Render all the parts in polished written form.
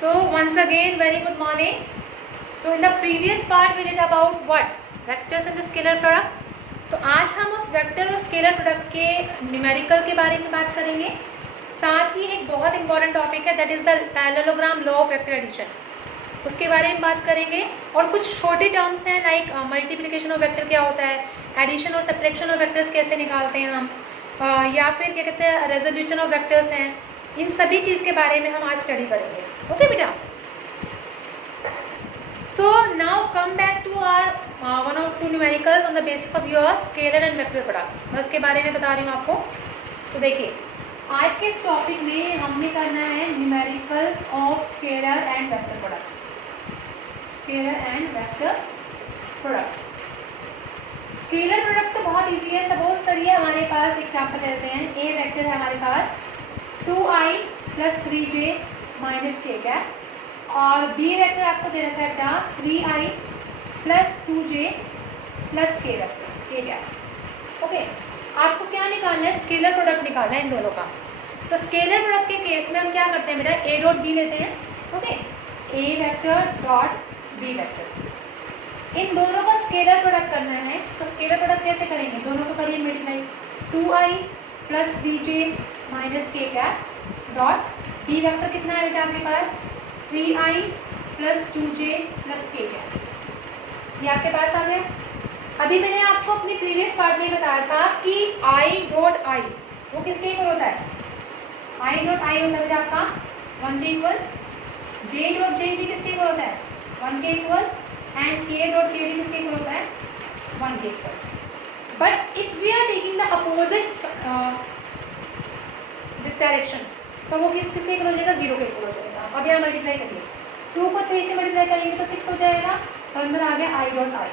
So once again very good morning. So in the previous part we did about what? Vectors and the scalar product. तो आज हम उस vector और scalar product के numerical के बारे में बात करेंगे. साथ ही एक बहुत इंपॉर्टेंट टॉपिक है that is the parallelogram law of vector addition, उसके बारे में बात करेंगे. और कुछ छोटे टर्म्स हैं लाइक मल्टीप्लिकेशन ऑफ वेक्टर क्या होता है, एडिशन और सब्ट्रैक्शन ऑफ वेक्टर्स कैसे निकालते हैं हम, या फिर क्या कहते हैं रेजोल्यूशन ऑफ वेक्टर्स हैं. इन सभी चीज़ के बारे में हम आज स्टडी करेंगे. ओके बेटा. So now come back to our one or two numericals on the basis of your scalar and vector product. मैं उसके बारे में बता रही हूँ आपको. तो देखिए आज के इस टॉपिक में हमने करना है numericals of scalar and vector product. Scalar and vector product. Scalar product तो बहुत इजी है. सपोज करिए हमारे पास एग्जाम्पल लेते हैं. ए वेक्टर है हमारे पास 2i + 3j - k क्या, और बी वेक्टर आपको दे रखा है बेटा 3i + 2j + k क्या. ओके, आपको क्या निकालना है? स्केलर प्रोडक्ट निकालना है इन दोनों का. तो स्केलर प्रोडक्ट के केस में हम क्या करते हैं बेटा, a डॉट b लेते हैं. Okay, a vector dot b vector. इन दोनों का स्केलर प्रोडक्ट करना है. तो स्केलर प्रोडक्ट कैसे करेंगे? दोनों को करिए मल्टीप्लाई. 2i + 3j - k क्या डॉट b वेक्टर कितना है बेटा आपके पास 3i + 2j + k क्या. ये आपके पास आ गया. अभी मैंने आपको अपने प्रीवियस पार्ट में बताया था कि i डॉट i वो किसके इक्वल होता है? i डॉट i होता है बेटा आपका 1 के इक्वल. j डॉट j भी किसके इक्वल होता है? 1 के equal. And k dot k भी किसके इक्वल होता है? 1 के equal. But if we are taking the opposite this directions, तो वो किसके इक्वल हो जाएगा? 0 के इक्वल हो जाएगा. अब यहाँ मल्टीप्लाई करिए. 2 को 3 से मल्टीप्लाई करेंगे तो 6 हो जाएगा, और अंदर आ गया i डॉट i.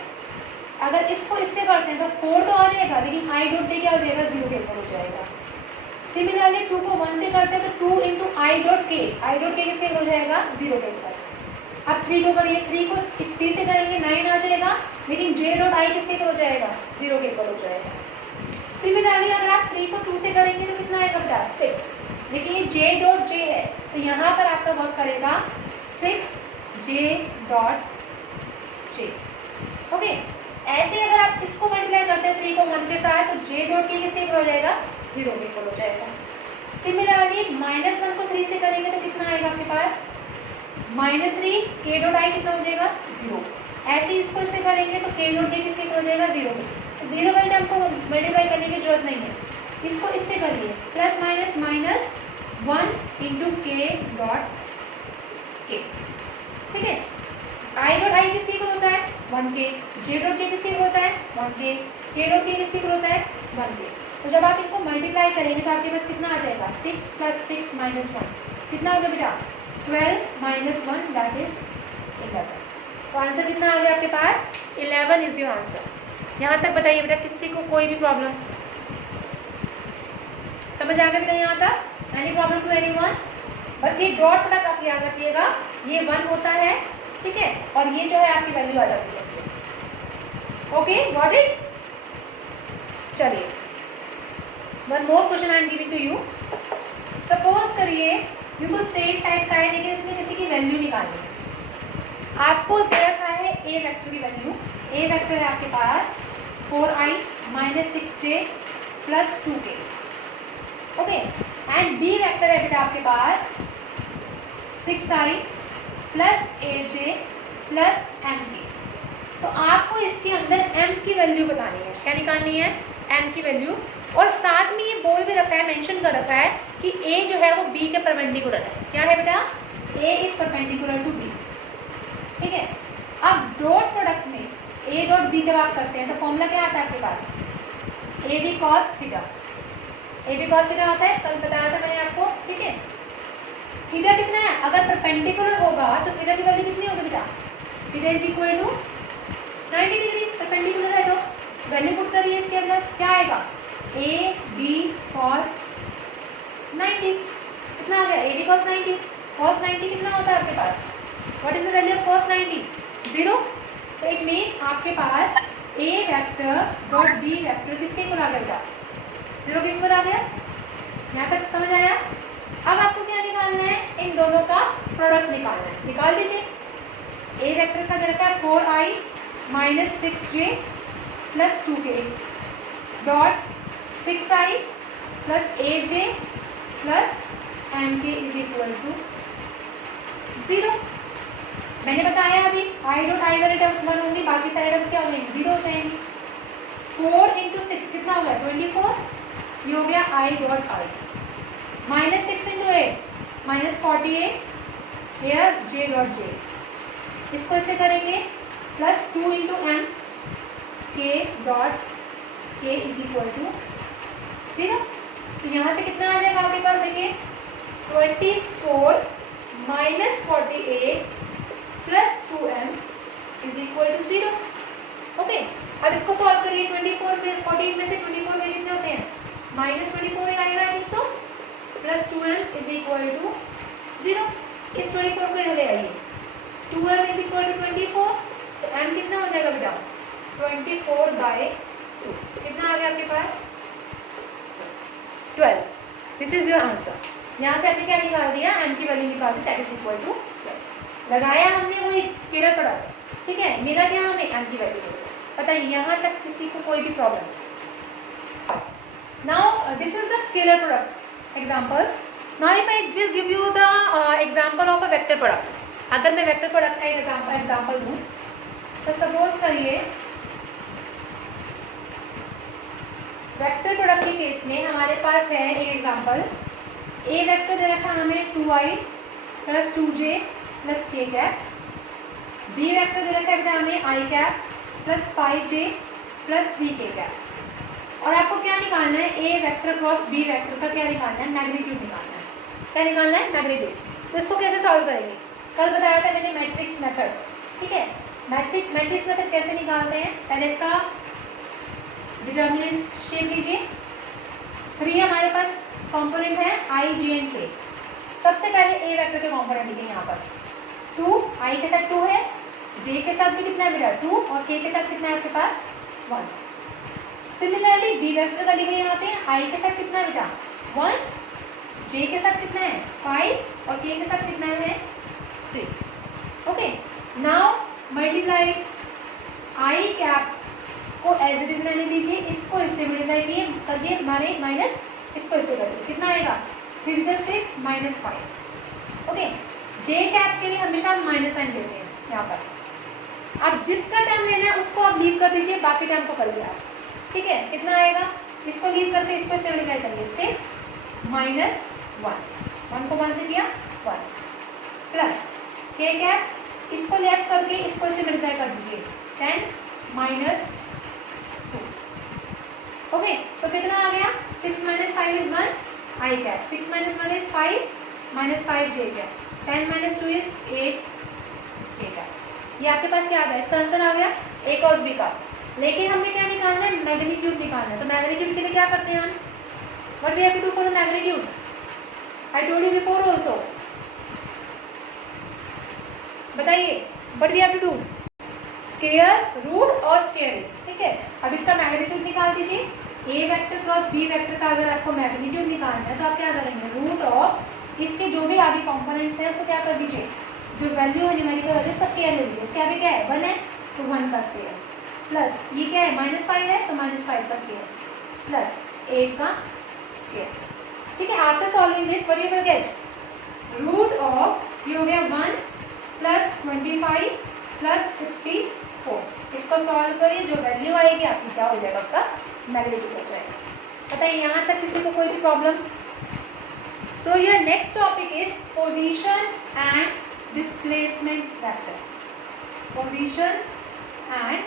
अगर इसको इससे करते हैं तो 4 तो आ जाएगा, लेकिन i डॉट j क्या हो जाएगा? 0 के इक्वल हो जाएगा. सिमिलरली 2 को 1 से करते हैं तो 2 × i dot k, i dot k किसके इक्वल हो जाएगा? 0 के इक्वल. अब 3 को करिए. 3 को 3 से करेंगे 9 आ जाएगा, लेकिन j डॉट i किसके इक्वल हो जाएगा? 0 के इक्वल हो जाएगा. सिमिलरली अगर आप 3 को 2 से करेंगे तो कितना आएगा बेटा? 6. लेकिन ये j डॉट j है, तो यहाँ पर आपका वर्क करेगा 6j डॉट j. ओके, ऐसे अगर आप इसको मल्टीप्लाई करते हैं 3 को 1 के साथ, तो j डॉट k किसके इक्वल हो जाएगा? 0 के इक्वल हो जाएगा. सिमिलरली -1 को 3 से करेंगे तो कितना आएगा आपके पास? -3 k डॉट i कितना हो जाएगा? 0. ऐसे इसको इससे करेंगे तो k डॉट j किसके इक्वल हो जाएगा? 0. तो 0 वाले टर्म को मल्टीप्लाई करने की जरूरत नहीं है. इसको इससे करिए +- -1 × k डॉट k. ठीक है. i डॉट i किसके इक्वल होता है? 1k. j डॉट j किसके इक्वल होता है? 1k. k डॉट k किसके इक्वल होता है? 1k. तो जब आप इनको मल्टीप्लाई करेंगे तो आपके पास कितना आ जाएगा? 6 + 6 - 1 कितना हो गया बेटा? 12 - 1 दैट इज 11. तो आंसर कितना आ गया आपके पास? 11 इज योर आंसर. यहाँ तक बताइए बेटा, किसी को कोई भी प्रॉब्लम समझ आ गया बेटा? यहाँ तक एनी प्रॉब्लम टू एनीवन? बस ये डॉट प्रोडक्ट आप याद रखिएगा, ये 1 होता है. ठीक है, और ये जो है आपकी वैल्यू आ जाती है इससे. Okay, got it. चलिए, one more question I am giving to you. Suppose करिए बिल्कुल सेम टाइप का है, लेकिन इसमें किसी की वैल्यू निकालनी है. आपको दे रखा है ए वेक्टर की वैल्यू. ए वेक्टर है आपके पास 4i - 6j + 2k. Okay, and B vector है बेटा आपके पास 6i + 8j + mk. तो आपको इसके अंदर m की वैल्यू बतानी है. क्या निकालनी है? m की वैल्यू. और साथ में ये बोल भी रखा है, मेंशन कर रखा है कि a जो है वो b के परपेंडिकुलर है. क्या है बेटा? a is perpendicular to b. ठीक है. अब डॉट प्रोडक्ट में a डॉट b जब आप करते हैं तो फॉर्मूला क्या आता है आपके पास? ab cos theta. ab cos theta होता है, कल बताया था मैंने आपको. ठीक है. थीटा कितना है? अगर परपेंडिकुलर होगा तो थीटा की वैल्य't कितनी होगी बेटा? Theta is equal to 90 degree. Perpendicular है तो वैल्यू पुट करिए इसके अंदर. क्या आएगा? ab cos 90. कितना आ गया? ab cos 90. cos 90 कितना होता है आपके पास? What is the value of cos 90? 0. तो इट मीन्स आपके पास a vector dot b vector किसके इक्वल आ गया बेटा? 0 के इक्वल आ गया. यहाँ तक समझ आया? अब आपको क्या निकालना है? इन दोनों का प्रोडक्ट निकालना है। निकाल दीजिए। ए वेक्टर का दे रखा है 4i minus 6j plus 2k dot 6i plus 8j plus mk is equal to 0। मैंने बताया अभी आई डॉट आई वाले टर्म्स 1 होंगी, बाकी सारे टर्म्स क्या हो जाएंगे? 0 हो जाएंगे। 4 इंटू 6 कितना हो गया? 24। ये हो गया I dot I. Minus 6 into 8 minus 48 here J dot J. इसको इससे करेंगे plus 2 into M K dot K is equal to 0। तो यहाँ से कितना आ जाएगा आपके पास? देखिए 24 minus 48 plus 2m is equal to 0। Okay, अब इसको सॉल्व करिए। 24 में 48 में से 24 में कितने होते हैं? माइनस 24 ही आएगा I think so, plus 2m is equal to 0। इस 24 को इधर ले आइए। 2m इज इक्वल टू 24, तो m कितना हो जाएगा बेटा? 24/2। कितना आ गया आपके पास? 12। This is your answer. यहाँ से आपने क्या निकाल दिया? m की वैल्यू निकाल दी, दैट इज इक्वल टू 12। लगाया हमने वो एक स्केलर प्रोडक्ट, ठीक है। मिला क्या हमें? m की वैल्यू। बताइए यहाँ तक किसी को कोई भी problem? Now this is the scalar product examples. Now if I will give you the example of a vector product. अगर मैं वेक्टर प्रोडक्ट का एक एग्जांपल दूँ तो सपोज करिए वेक्टर प्रोडक्ट के केस में हमारे पास है एक एग्जांपल। ए वेक्टर दे रखा हमें 2i plus 2j plus k cap. B vector दे रखा है हमें i cap plus 5j plus 3k cap. और आपको क्या निकालना है? A vector cross B vector का क्या निकालना है? मैग्नीट्यूड निकालना है। क्या निकालना है? मैग्नीट्यूड। तो इसको कैसे सॉल्व करेंगे? कल बताया था मैंने मैट्रिक्स मेथड, ठीक है। मैट्रिक्स मेथड कैसे निकालते हैं? पहले इसका डिटर्मिनेंट शेप लीजिए। 3 हमारे पास कंपोनेंट है i, j एंड k। सबसे पहले ए वेक्टर के कंपोनेंट लिखे यहाँ पर। 2 i के साथ 2 है, j के साथ भी कितना है बेटा? 2, और k के साथ कितना है आपके पास? 1। सिमिलरली बी वेक्टर का लिखे यहाँ पे। i के साथ कितना है बेटा? 1, j के साथ कितना है? 5, और k के साथ कितना है? 3। Okay, now multiply i cap को एज इट इज रहने दीजिए, इसको इससे मल्टीप्लाई करिए माइनस इसको इससे करिए। कितना आएगा? 3 + 6 माइनस 5। ओके, जे कैप के लिए हमेशा माइनस साइन देते हैं यहाँ पर। अब जिसका टर्म लेना है उसको आप लीव कर दीजिए, बाकी टर्म को करिए आप, ठीक है। कितना आएगा? इसको लीव करके इसको इससे मल्टीप्लाई करिए। 6 माइनस 1 को 1 से किया 1 प्लस के कैप, इसको लेफ्ट करके इसको इससे मल्टीप्लाई कर दीजिए। 10 माइनस 2। ओके, तो कितना आ गया? 6 minus 5 is 1 I cap, 6 minus 1 is 5 minus 5 J cap, 10 minus 2 is 8 के कैप। ये आपके पास क्या आ गया? इसका आंसर आ गया ए क्रॉस बी का। लेकिन हमने क्या निकालना है? मैग्नीट्यूड निकालना है। तो मैग्नीट्यूड के लिए क्या करते हैं हम? What we have to do for the magnitude? I told you before also. बताइए, what we have to do? Square root और स्क्वायर, ठीक है। अब इसका मैग्नीट्यूड निकाल दीजिए। A vector cross B vector का अगर आपको मैग्नीट्यूड निकालना है तो आप क्या करेंगे? रूट ऑफ इसके जो भी आगे कंपोनेंट्स हैं उसको क्या कर दीजिए? जो वैल्यू है न्यूमेरिकल वैल्यू उसका स्क्वायर ले लीजिए। इसके आगे क्या है? 1 है तो 1 का स्क्वायर, प्लस ये क्या है? -5 है तो -5 का स्क्वायर, प्लस 8 का स्क्वायर, ठीक है। After solving this what you will get? Root of ये हो गया 1 प्लस 25 प्लस 64। इसको सॉल्व करिए, जो वैल्यू आएगी आपकी क्या हो जाएगा? उसका मैग्नीट्यूड हो जाएगा। बताइए यहाँ तक किसी को कोई भी problem? So your next topic is position and displacement vector. Position and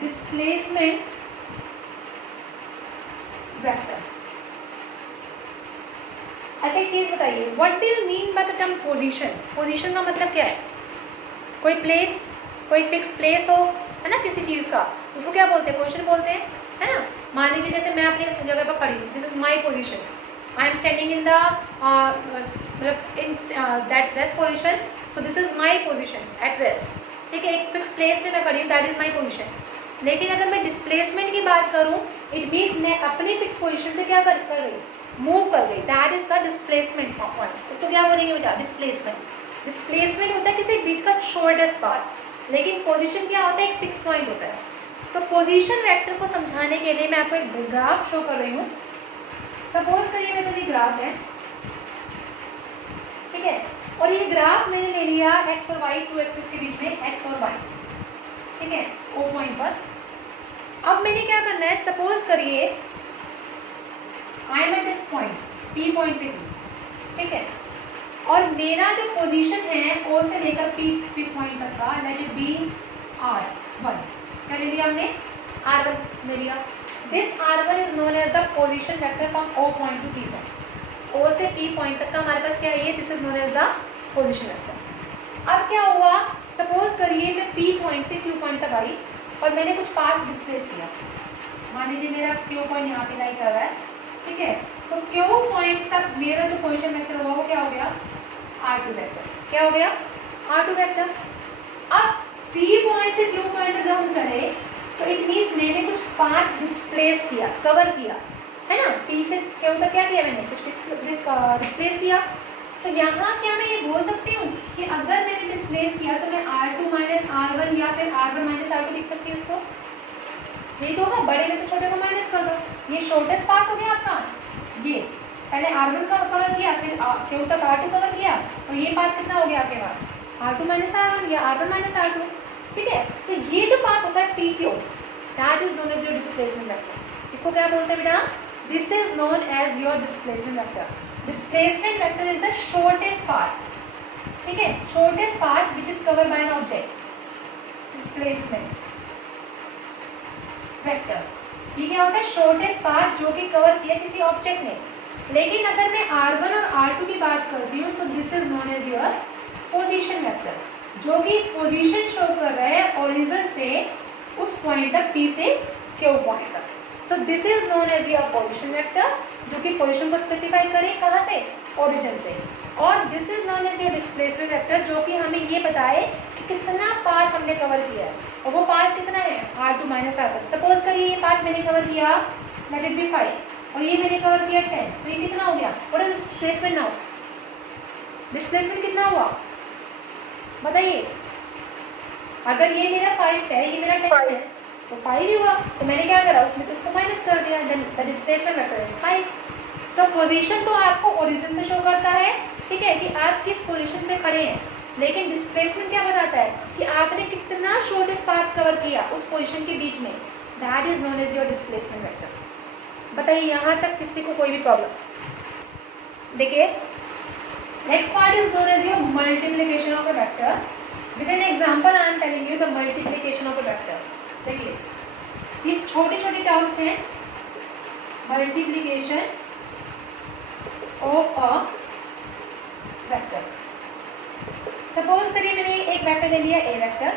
displacement vector. अच्छा एक चीज बताइए, what do you mean by the term position? Position का मतलब क्या है? कोई प्लेस, कोई फिक्स प्लेस हो, है ना, किसी चीज़ का, उसको क्या बोलते हैं? पोजीशन बोलते हैं, है ना। मान लीजिए जैसे मैं अपनी जगह पर खड़ी हूँ, this is my position, I am standing in the in that rest position, so this is my position at rest, ठीक है। एक फिक्स प्लेस में मैं खड़ी हूँ, दैट इज माई पोजीशन। लेकिन अगर मैं डिस्प्लेसमेंट की बात करूँ, इट मीन्स मैं अपनी फिक्स पोजीशन से क्या कर रही हूँ? मूव कर गई, that is the displacement point. इसको क्या बोलेंगे बेटा? डिस्प्लेसमेंट। डिस्प्लेसमेंट होता है किसी बीच का शॉर्टेस्ट पाथ, लेकिन पोजीशन क्या होता है? एक फिक्स पॉइंट होता है। तो पोजीशन वेक्टर को समझाने के लिए मैं आपको एक ग्राफ शो कर रही हूँ। सपोज करिए मेरे पास ये ग्राफ है, ठीक है, और ये ग्राफ मैंने ले लिया x और y, टू एक्सिस के बीच में x और y, ठीक है, O पॉइंट पर। अब मैंने क्या करना है, सपोज करिए I am at this point, P point पे हूँ, ठीक है, और मेरा जो पोजीशन है O से लेकर P पॉइंट तक का, लेट इट बी R1, क्या ले लिया हमने? R1 ले लिया। This R1 is known as the position vector from O point to P point. O से P पॉइंट तक का हमारे पास क्या है? This is known as the position vector. अब क्या हुआ, सपोज करिए मैं P पॉइंट से Q पॉइंट तक आई और मैंने कुछ पाथ डिस्प्लेस किया। मान लीजिए मेरा Q पॉइंट यहाँ पे लाई कर रहा है, ठीक है, तो Q पॉइंट तक मेरा जो पोजीशन वेक्टर हुआ वो क्या हो गया? R2 vector. क्या हो गया? R2 vector. अब P पॉइंट से Q पॉइंट तक जब हम चले तो इट मीन्स मैंने कुछ पाथ डिस्प्लेस किया, कवर किया, है ना? P से Q तक क्या किया मैंने? कुछ डिस्प्लेस किया। तो यहाँ क्या मैं ये बोल सकती हूँ कि अगर मैंने डिस्प्लेस किया तो मैं R2 माइनस R1 या फिर R1 माइनस R2 लिख सकती हूँ इसको? ये तो होगा, बड़े में से छोटे को माइनस कर दो। ये शॉर्टेस्ट पाथ हो गया आपका। ये पहले R1 का कवर किया, फिर Q तक R2 कवर किया, तो ये पाथ कितना हो गया आपके पास? R2 माइनस R1 या R1 माइनस R2, ठीक है। तो ये जो पाथ होता है PQ, that is known as your displacement vector. इसको क्या बोलते हैं बेटा? This is known as your displacement vector. Displacement vector is the shortest path, ठीक है, shortest path which is covered by an object. Displacement vector ये क्या होता है? शॉर्टेस्ट पाथ जो कि कवर किया किसी ऑब्जेक्ट ने। लेकिन अगर मैं R1 और R2 की बात करती हूँ, so this is known as your position vector, जो कि पोजीशन शो कर रहा है ओरिजिन से उस पॉइंट तक, P से Q पॉइंट तक। So this is known as your position vector, जो कि पोजीशन को स्पेसिफाई करे कहाँ से? ओरिजिन से। और this is known as your displacement vector, जो कि हमें ये बताए कि कितना पाथ हमने कवर किया है, और वो पाथ कितना है? R2 minus R1। सपोज करिए ये पाथ मैंने कवर किया, लेट इट बी 5, और ये मैंने कवर किया 10, तो ये कितना हो गया? What is displacement now? Displacement कितना हुआ बताइए? अगर ये मेरा 5 है, ये मेरा 10 है, तो 5 ही हुआ। तो मैंने क्या करा? उसमें से उसको माइनस कर दिया, then the displacement vector is 5। तो पोजीशन तो आपको ओरिजिन से शो करता है, ठीक है, कि आप किस पोजीशन पे खड़े हैं, लेकिन डिस्प्लेसमेंट क्या बताता है कि आपने कितना शॉर्टेस्ट पाथ कवर किया उस पोजीशन के बीच में। That is known as your displacement vector. बताइए यहाँ तक किसी को कोई भी प्रॉब्लम? देखिए next part is known as your multiplication of a vector. With an example I am telling you the multiplication of a vector. देखिए ये छोटी छोटी टर्म्स हैं, multiplication of a vector. Suppose करिए मैंने एक वेक्टर ले लिया, ए वेक्टर,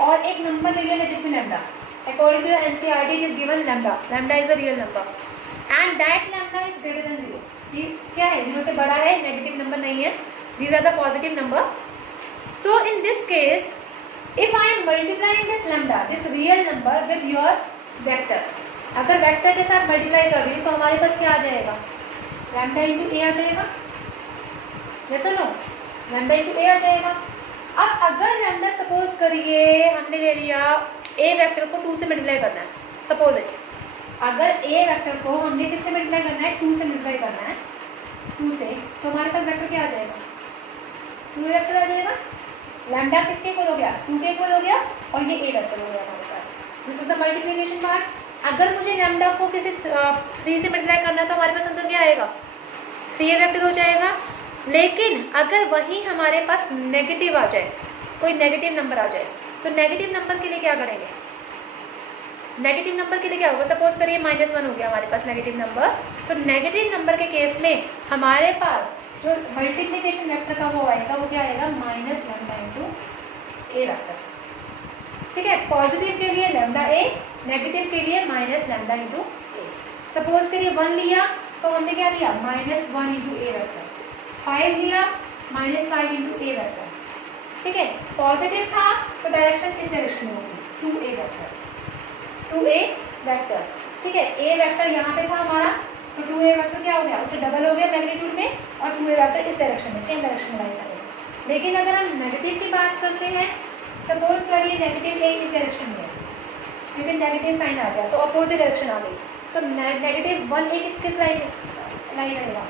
और एक नंबर ले लिया, let it be lambda. According to NCERT it is given lambda, lambda is a real number and that lambda is greater than 0। ये क्या है? 0 से बड़ा है, नेगेटिव नंबर नहीं है, these are the positive number. So in this case if I am multiplying this lambda, this real number with your vector, अगर vector के साथ मल्टीप्लाई कर रही हूँ तो हमारे पास क्या आ जाएगा? लैम्डा इंटू ए आ जाएगा। जैसे नो, लैम्डा इंटू ए आ जाएगा। अब अगर लैम्डा सपोज करिए हमने ले लिया ए वेक्टर को 2 से मल्टीप्लाई करना है, सपोज है, अगर ए वेक्टर को हमने किससे मल्टीप्लाई करना है? 2 से मल्टीप्लाई करना है, 2 से, तो हमारे पास वेक्टर क्या आ जाएगा? 2 वेक्टर आ जाएगा। लैम्डा किसके इक्वल हो गया? 2 के इक्वल हो गया, और ये ए वेक्टर हो गया हमारे पास। This is the multiplication part. अगर मुझे लैम्डा को किसी 3 से मल्टीप्लाई करना है तो हमारे पास आंसर क्या आएगा? 3 वेक्टर हो जाएगा। लेकिन अगर वही हमारे पास नेगेटिव आ जाए, कोई नेगेटिव नंबर आ जाए, तो नेगेटिव नंबर के लिए क्या करेंगे? नेगेटिव नंबर के लिए क्या होगा? सपोज करिए -1 हो गया हमारे पास नेगेटिव नंबर, तो नेगेटिव नंबर के केस में हमारे पास जो मल्टीप्लिकेशन वेक्टर का वो आएगा, वो क्या आएगा? -1 इंटू ए वेक्टर, ठीक है। पॉजिटिव के लिए लैम्डा ए, नेगेटिव के लिए माइनस लैम्डा इंटू ए। सपोज करिए 1 लिया तो हमने क्या लिया? -1 इंटू ए वेक्टर। 5 लिया, -5 इंटू ए वेक्टर, ठीक है। पॉजिटिव था तो डायरेक्शन किस डायरेक्शन में होगी? 2a वेक्टर, 2a वेक्टर, ठीक है। ए वेक्टर यहाँ पे था हमारा, तो 2a वेक्टर क्या हो गया, उससे डबल हो गया मैग्नीट्यूड में, और 2a वेक्टर इस डायरेक्शन में, सेम डायरेक्शन में लाई करेगा। लेकिन अगर हम नेगेटिव की बात करते हैं, सपोज करिए नेगेटिव a इस डायरेक्शन में, लेकिन नेगेटिव साइन आ गया तो अपोजिट डायरेक्शन आ गई, तो नेगेटिव 1a किस लाई करेगा,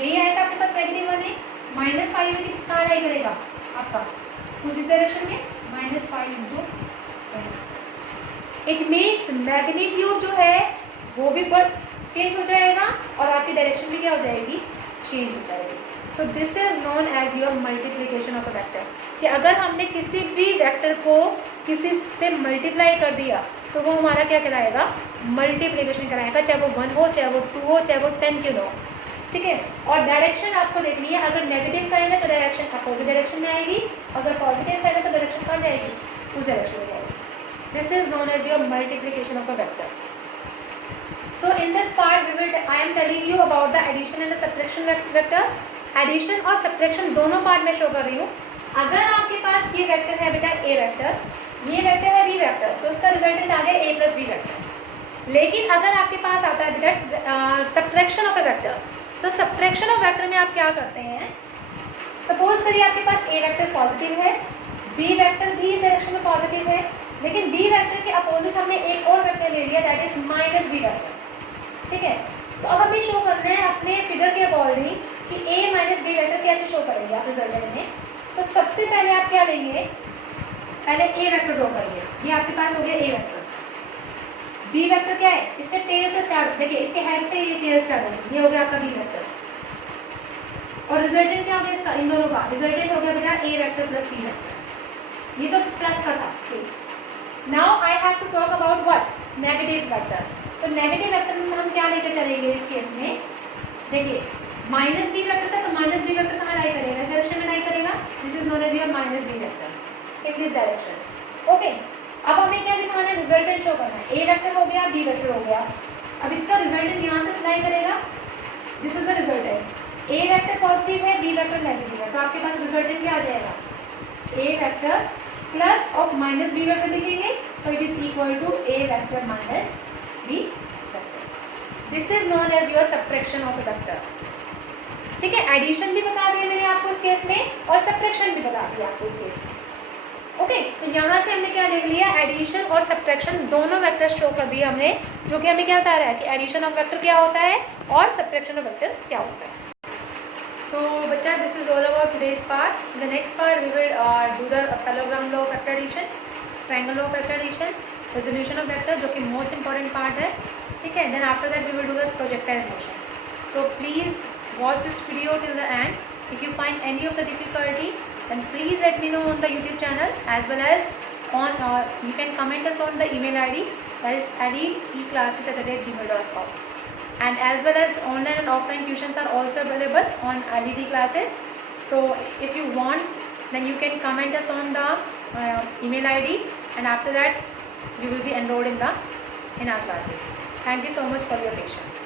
यही आएगा आपके पास नेगेटिव 1a, माइनस 5a कहाँ लाई करेगा आपका, उसी डायरेक्शन में, -5 इंटू, इट मीन्स मैग्नीट्यूड जो है वो भी चेंज हो जाएगा और आपकी डायरेक्शन भी क्या हो जाएगी, चेंज हो जाएगी। So this is known as your multiplication of a vector, कि अगर हमने किसी भी वेक्टर को किसी से मल्टीप्लाई कर दिया तो वो हमारा क्या कराएगा, मल्टीप्लिकेशन कराएगा, चाहे वो 1 हो, चाहे वो 2 हो, चाहे वो 10 क्यों हो, ठीक है। और डायरेक्शन आपको देखनी है, अगर नेगेटिव साइन है तो डायरेक्शन अपोजिट डायरेक्शन में आएगी, अगर पॉजिटिव साइन है तो डायरेक्शन कहाँ जाएगी, उस डायरेक्शन में जाएगी। This is known as your multiplication of a vector. So in this part I am telling you about the addition and the subtraction vector. Addition और subtraction दोनों पार्ट में शो कर रही हूँ। अगर आपके पास ये वेक्टर है बेटा a वेक्टर, ये वेक्टर है b वेक्टर, तो उसका रिजल्टेंट आ गया a प्लस b वेक्टर। लेकिन अगर आपके पास आता है बेटा सब्ट्रैक्शन ऑफ ए वेक्टर, तो सब्ट्रैक्शन ऑफ वेक्टर में आप क्या करते हैं, सपोज करिए आपके पास a वेक्टर पॉजिटिव है, b वेक्टर भी इस डायरेक्शन में पॉजिटिव है, लेकिन b वेक्टर के अपोजिट हमने एक और वेक्टर ले लिया that is minus b vector, ठीक है। तो अब हमें शो करना है अपने फिगर के अकॉर्डिंग कि a माइनस बी वेक्टर कैसे शो करेंगे आप रिजल्टेंट में। तो सबसे पहले आप क्या लेंगे, पहले a वेक्टर ड्रॉ करिए, ये आपके पास हो गया a वेक्टर। b वेक्टर क्या है, इसके टेल से स्टार्ट, देखिए इसके हेड से ये टेल स्टार्ट होगी, ये हो गया आपका b वेक्टर, और रिजल्टेंट क्या हो गया इसका, इन दोनों का रिजल्टेंट हो गया बेटा a vector plus b vector, ये तो प्लस का था case. Now I have to talk about what, negative vector. तो नेगेटिव वेक्टर में हम क्या लेकर चलेंगे इस केस में, देखिए माइनस बी वेक्टर था तो माइनस बी वेक्टर कहाँ लाई करेगा, इस डायरेक्शन में लाई करेगा, this is known as your minus B vector in this direction. Okay, अब हमें क्या दिखाना है, रिजल्टेंट शो करना है, ए वेक्टर हो गया, बी वेक्टर हो गया, अब इसका रिजल्टेंट यहाँ से लाई करेगा, this is the resultant, A vector positive है, बी वेक्टर नेगेटिव है, तो आपके पास रिजल्टेंट क्या आ जाएगा, A vector plus of minus B vector लिखेंगे, तो it is equal to A vector minus B vector. This is known as your subtraction of a vector, ठीक है। एडिशन भी बता दिया मैंने आपको इस केस में, और सब्ट्रैक्शन भी बता दिया आपको इस केस में। ओके, तो यहाँ से हमने क्या देख लिया, एडिशन और सब्ट्रैक्शन दोनों वेक्टर शो कर दिए हमने, जो कि हमें क्या बता रहा है कि एडिशन ऑफ वेक्टर क्या होता है और सब्ट्रैक्शन ऑफ वेक्टर क्या होता है। So बच्चा, this is all about today's part. In the next part we will do the parallelogram law of vector addition, triangle law of vector addition, resolution of vector, जो कि most important part है, ठीक है। Then after that we will do the projectile motion. So please watch this video till the end. If you find any of the difficulty, then please let me know on the YouTube channel, as well as on you can comment us on the email ID, that is ledeclasses@gmail.com. And as well as online and offline tuitions are also available on LED classes. So if you want, then you can comment us on the email ID, and after that you will be enrolled in our classes. Thank you so much for your patience.